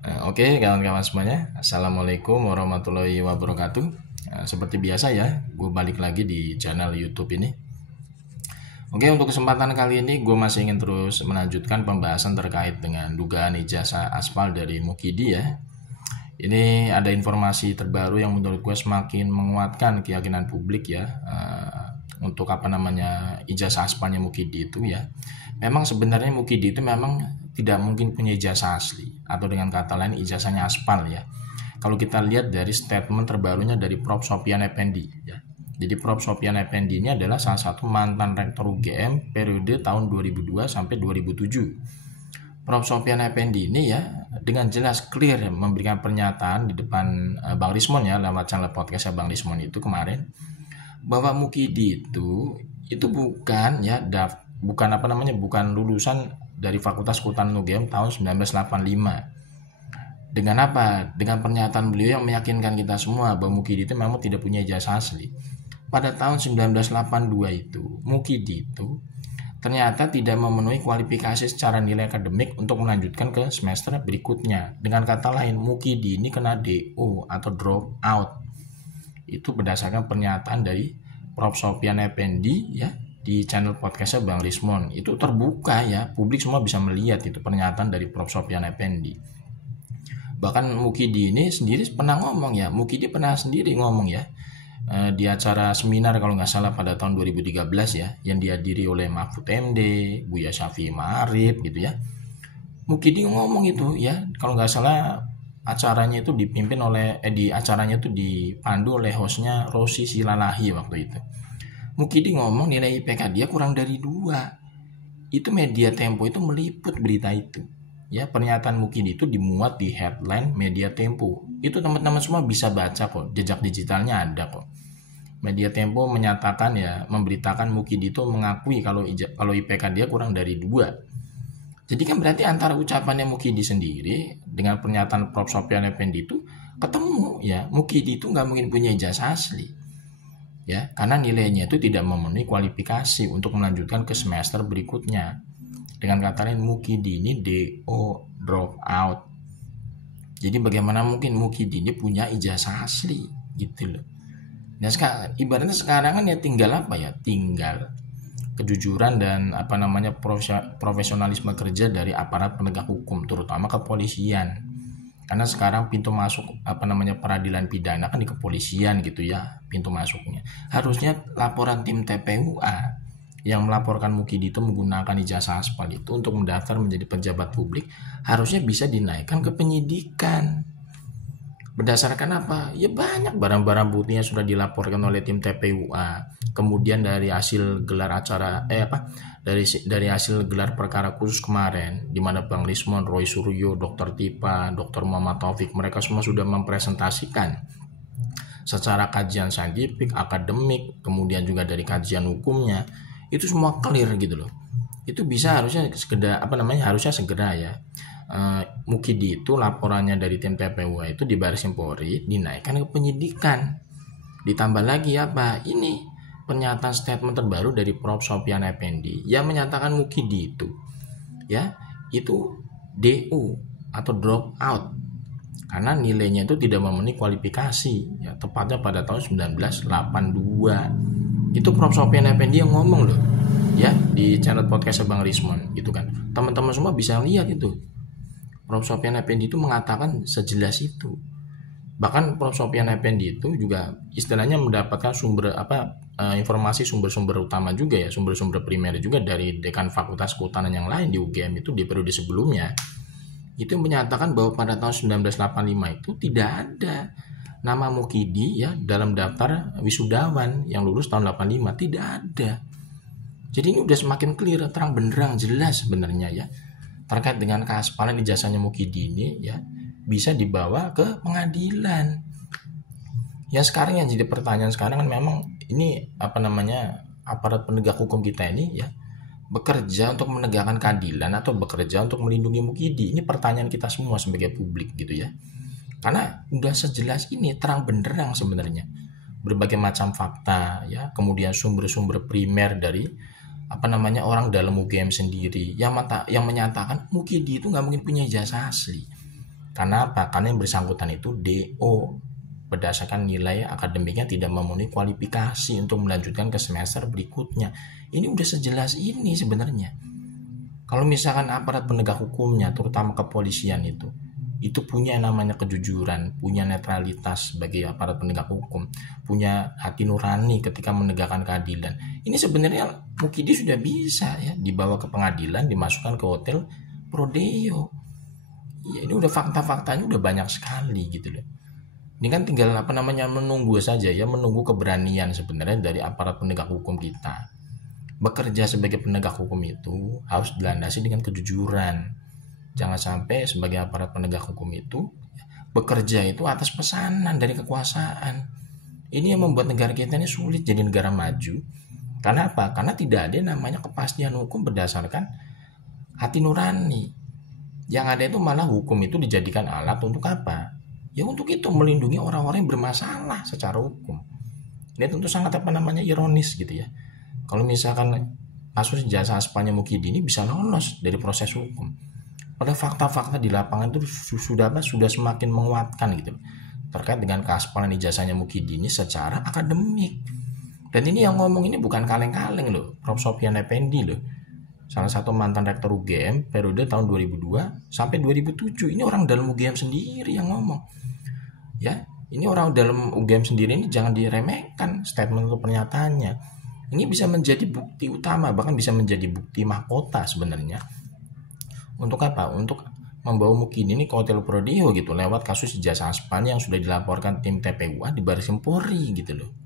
Oke, kawan-kawan semuanya, Assalamualaikum warahmatullahi wabarakatuh. Seperti biasa ya, gue balik lagi di channel YouTube ini. Oke, untuk kesempatan kali ini gue masih ingin terus melanjutkan pembahasan terkait dengan dugaan ijazah aspal dari Mukidi ya. Ini ada informasi terbaru yang menurut gue semakin menguatkan keyakinan publik ya, untuk ijazah aspalnya Mukidi itu ya. Memang sebenarnya Mukidi itu memang tidak mungkin punya ijazah asli, atau dengan kata lain ijazahnya aspal ya. Kalau kita lihat dari statement terbarunya dari Prof. Sopyan Effendi ya. Jadi Prof. Sopyan Effendi ini adalah salah satu mantan rektor UGM periode tahun 2002 sampai 2007. Prof. Sopyan Effendi ini ya dengan jelas clear memberikan pernyataan di depan Bang Rismon ya, lewat channel podcastnya Bang Rismon itu kemarin, bahwa Mukidi itu bukan ya bukan lulusan dari Fakultas Kehutanan UGM tahun 1985. Dengan apa? Dengan pernyataan beliau yang meyakinkan kita semua bahwa Mukidi itu memang tidak punya ijazah asli. Pada tahun 1982 itu, Mukidi itu ternyata tidak memenuhi kualifikasi secara nilai akademik untuk melanjutkan ke semester berikutnya. Dengan kata lain, Mukidi ini kena DO atau drop out. Itu berdasarkan pernyataan dari Prof. Sopyan Effendi ya di channel podcastnya Bang Rismon. Itu terbuka ya, publik semua bisa melihat itu pernyataan dari Prof. Sopyan Effendi. Bahkan Mukidi ini sendiri pernah ngomong ya, Mukidi pernah sendiri ngomong ya, di acara seminar kalau nggak salah pada tahun 2013 ya, yang dihadiri oleh Mahfud MD, Buya Syafi'i Ma'arif gitu ya. Mukidi ngomong itu ya, kalau nggak salah acaranya itu dipimpin oleh di acaranya itu dipandu oleh hostnya Rosi Silalahi waktu itu. Mukidi ngomong nilai IPK dia kurang dari 2. Itu Media Tempo itu meliput berita itu. Ya, pernyataan Mukidi itu dimuat di headline Media Tempo. Itu teman-teman semua bisa baca kok, jejak digitalnya ada kok. Media Tempo menyatakan ya, memberitakan Mukidi itu mengakui kalau IPK dia kurang dari 2. Jadi kan berarti antara ucapannya Mukidi sendiri dengan pernyataan Prof. Sopyan Effendi itu ketemu ya, Mukidi itu nggak mungkin punya ijazah asli. Ya, karena nilainya itu tidak memenuhi kualifikasi untuk melanjutkan ke semester berikutnya. Dengan kata lain, Mukidi ini DO, drop out. Jadi bagaimana mungkin Mukidi ini punya ijazah asli gitu loh. Nah, ibaratnya sekarang kan ya tinggal apa ya? Tinggal kejujuran dan profesionalisme kerja dari aparat penegak hukum, terutama kepolisian. Karena sekarang pintu masuk peradilan pidana kan di kepolisian gitu ya, pintu masuknya. Harusnya laporan tim TPUA yang melaporkan Mukidi itu menggunakan ijazah aspal itu untuk mendaftar menjadi pejabat publik harusnya bisa dinaikkan ke penyidikan. Berdasarkan apa? Ya banyak barang-barang bukti yang sudah dilaporkan oleh tim TPUA. Kemudian dari hasil gelar acara dari hasil gelar perkara khusus kemarin di mana Bang Rismon, Roy Suryo, Dr. Tipa, Dr. Muhammad Taufik, mereka semua sudah mempresentasikan secara kajian saintifik, akademik, kemudian juga dari kajian hukumnya, itu semua clear gitu loh. Itu bisa harusnya segera ya. Mukidi itu laporannya dari tim TPUA itu di Baris Krim Polri dinaikkan ke penyidikan. Ditambah lagi apa? Ini pernyataan statement terbaru dari Prof. Sopyan Effendi yang menyatakan Mukidi itu ya, itu DO atau drop out karena nilainya itu tidak memenuhi kualifikasi ya, tepatnya pada tahun 1982. Itu Prof. Sopyan Effendi yang ngomong loh ya di channel podcast Bang Rismon gitu kan. Teman-teman semua bisa lihat itu. Prof. Sopyan Effendi itu mengatakan sejelas itu. Bahkan Prof. Sopyan Effendi itu juga istilahnya mendapatkan informasi sumber-sumber utama juga ya, sumber-sumber primer juga dari dekan Fakultas Kehutanan yang lain di UGM itu di periode sebelumnya. Itu menyatakan bahwa pada tahun 1985 itu tidak ada nama Mukidi ya dalam daftar wisudawan yang lulus tahun 85, tidak ada. Jadi ini udah semakin clear, terang benderang, jelas sebenarnya ya terkait dengan keaspalan ijazahnya Mukidi ini ya bisa dibawa ke pengadilan. Ya sekarang yang jadi pertanyaan sekarang kan memang ini aparat penegak hukum kita ini ya bekerja untuk menegakkan keadilan atau bekerja untuk melindungi Mukidi. Ini pertanyaan kita semua sebagai publik gitu ya. Karena udah sejelas ini, terang benderang sebenarnya berbagai macam fakta ya, kemudian sumber-sumber primer dari orang dalam UGM sendiri yang menyatakan Mukidi itu nggak mungkin punya ijazah asli Karena apa? Karena yang bersangkutan itu DO berdasarkan nilai akademiknya tidak memenuhi kualifikasi untuk melanjutkan ke semester berikutnya. Ini udah sejelas ini sebenarnya. Kalau misalkan aparat penegak hukumnya, terutama kepolisian itu punya yang namanya kejujuran, punya netralitas sebagai aparat penegak hukum, punya hati nurani ketika menegakkan keadilan. Ini sebenarnya Mukidi sudah bisa ya dibawa ke pengadilan, dimasukkan ke hotel Prodeo. Ya, ini udah fakta-faktanya udah banyak sekali gitu loh. Ini kan tinggal menunggu saja ya, menunggu keberanian sebenarnya dari aparat penegak hukum kita. Bekerja sebagai penegak hukum itu harus dilandasi dengan kejujuran. Jangan sampai sebagai aparat penegak hukum itu bekerja itu atas pesanan dari kekuasaan. Ini yang membuat negara kita ini sulit jadi negara maju. Karena apa? Karena tidak ada yang namanya kepastian hukum berdasarkan hati nurani. Yang ada itu malah hukum itu dijadikan alat untuk apa? Ya untuk itu melindungi orang-orang yang bermasalah secara hukum. Ini tentu sangat ironis gitu ya. Kalau misalkan kasus jasa aspanya Mukidi ini bisa lolos dari proses hukum. Pada fakta-fakta di lapangan itu sudah semakin menguatkan gitu terkait dengan keaspalan ijazahnya Mukidi ini secara akademik. Dan ini yang ngomong ini bukan kaleng-kaleng loh, Prof. Sofyan Effendi loh. Salah satu mantan rektor UGM periode tahun 2002 sampai 2007. Ini orang dalam UGM sendiri yang ngomong. Ya, ini orang dalam UGM sendiri ini jangan diremehkan statement atau pernyataannya. Ini bisa menjadi bukti utama, bahkan bisa menjadi bukti mahkota sebenarnya. Untuk apa? Untuk membawa Mukidi ini ke hotel Prodeo gitu lewat kasus ijazah aspan yang sudah dilaporkan tim TPUA di Baris Krim Polri gitu loh.